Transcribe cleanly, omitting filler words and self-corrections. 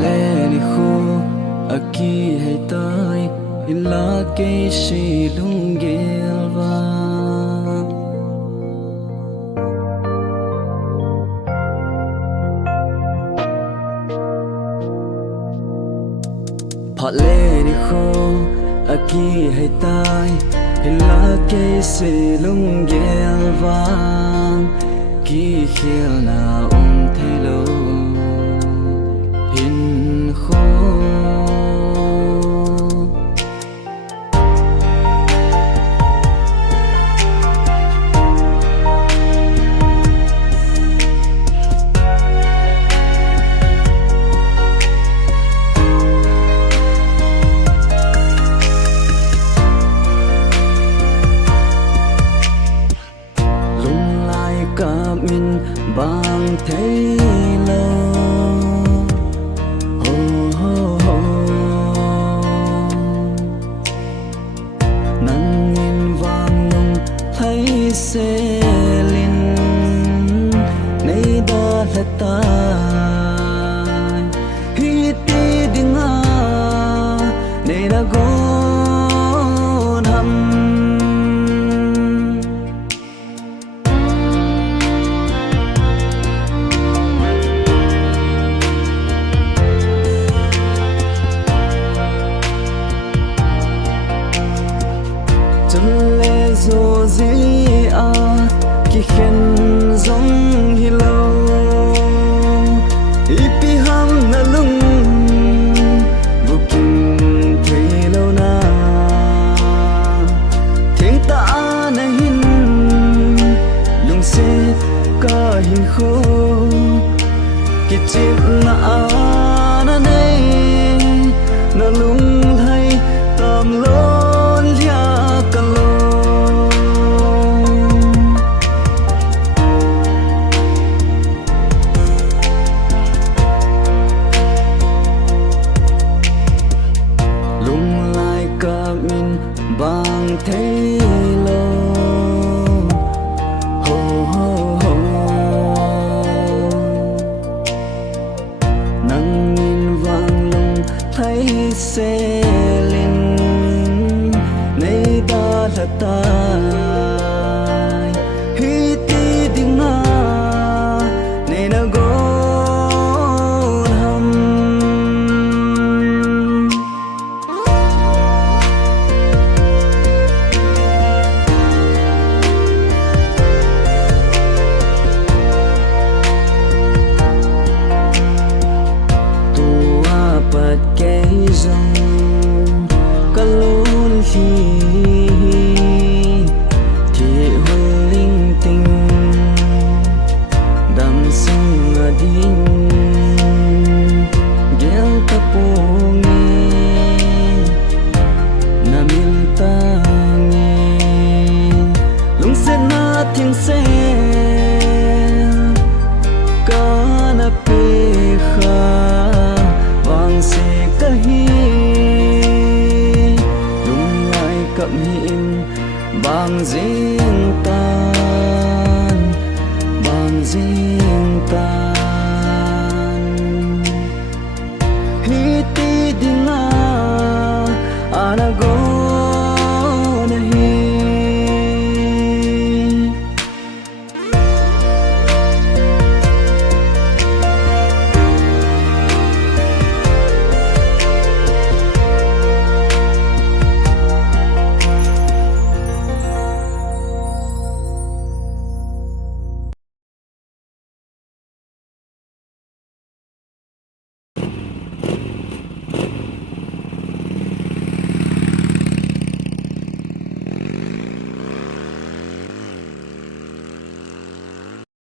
le ni khu aki hay tai ila ke shi lungelwa phật le ni khu aki hay tai ila ke shi lungelwa ki khel na thelo bang thấy lâu nắng nhìn vàng lung thấy xe linh nay đó là ta hi ti đừng nay đã gôn hầm chân lê dô dĩ khi khen giống hi lâu ipi ham na lung vô kinh thấy lâu na thiên ta na hin lung se ca hin khô ki chip na na nei na lung hay tam lo bang thấy lâu nắng nhìn vàng lung thấy xe linh nay đã là ta hi ti đừng nay đã gôn hầm bật cây rong cả lối khi thì hôn linh tinh đắm sông ở đinh ghé ta buông na min ta nghe lung sen na tiếng xe cả na pe kha se kahi lung lai cập hiên bang riêng tan hi ti dinga ana